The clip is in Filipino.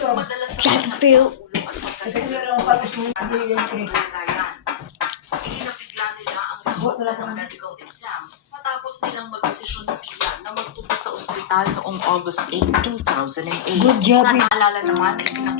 Madalas na sa ulo at Inabigla nila ang result ng medical exams matapos nilang magdesisyon ng PIA na magpunta sa ospital noong August 8, 2008. Good job. Naalala naman na